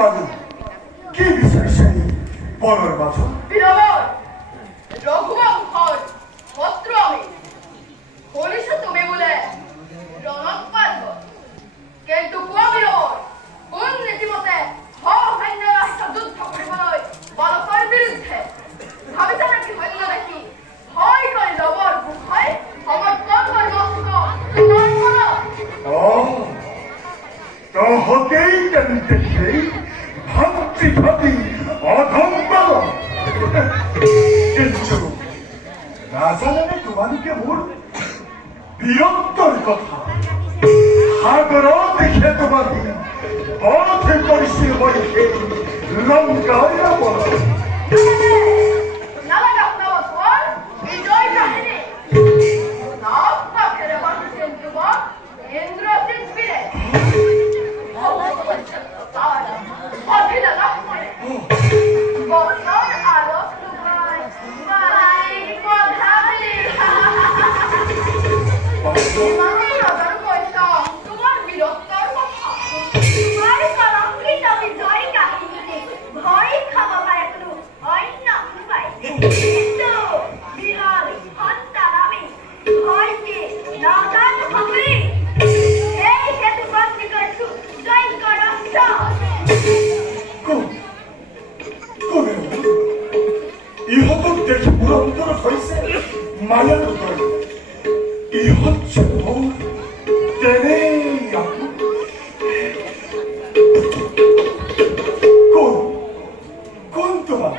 বাজু কি বিচাৰিছে বনৰ মাজত বিৰামৰ ৰঘুবংশৰ শত্ৰু আমি শুনিছো তুমি বোলে ৰণত পাৰ্ব কিন্তু কোৱা বিৰামৰ কোন নীতিমতে সৈন্য ৰাষ্ট্ৰ যুদ্ধ কৰিবলৈ বালকৰ বিৰুদ্ধে ভাবিছা নেকি সৈন্য দেখি ভয় কৰি লবৰ বুখাই সমৰ্থন কৰিব তোমাৰ মনত তহঁতেই তেন্তে সেই ভাতৃ ভাবি অধম্বল কিন্তু নাজানে তোমালোকে মোৰ বীৰত্বৰ কথা সাগৰৰ দিশে তোমালোক পথ কৰিছিল মই সেই লংকাৰ নালাগা শুনাব তোমাৰ বিজয় কাহিনী নাম পাখেৰে বান্ধিছিল যুৱক ইন্দ্ৰজিৎ বীৰে অধিলা লাভ কৰে বছৰ আগত লুকাই মাইক পঠালি ইমানেই ৰজাৰ কৈছা তোমাৰ বীৰত্বৰ কথা তোমাৰ কলংকিত বিজয় কাহিনীতে ভয় খাব পাৰে কোনো অন্য উপায় কিন্তু বীৰৰ সন্তান আমি ভয় কি নাজানো ভাবি এই হেতু বন্দী কৰিছো জৈন ৰাষ্ট্ৰ ইহঁতক দেখি মোৰ অন্তৰত হৈছে মায়াৰ উদয় ইহঁত যে মোৰ তেনেই কোন তোমাৰ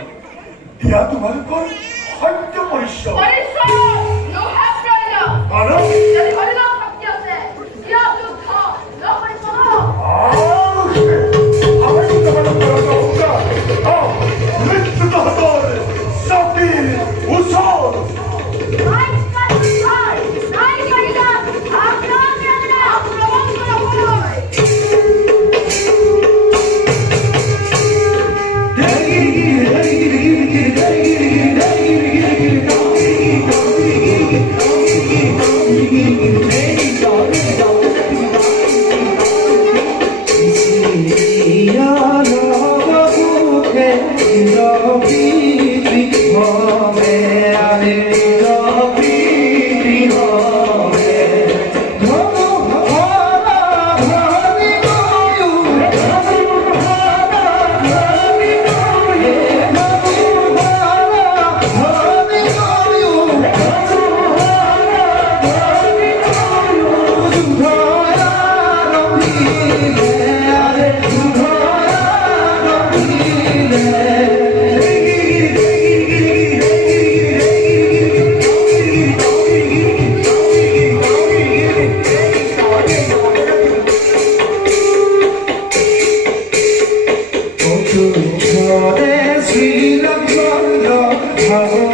দিয়া তোমালোকৰ সত্য পৰিচয় Sri Lanka,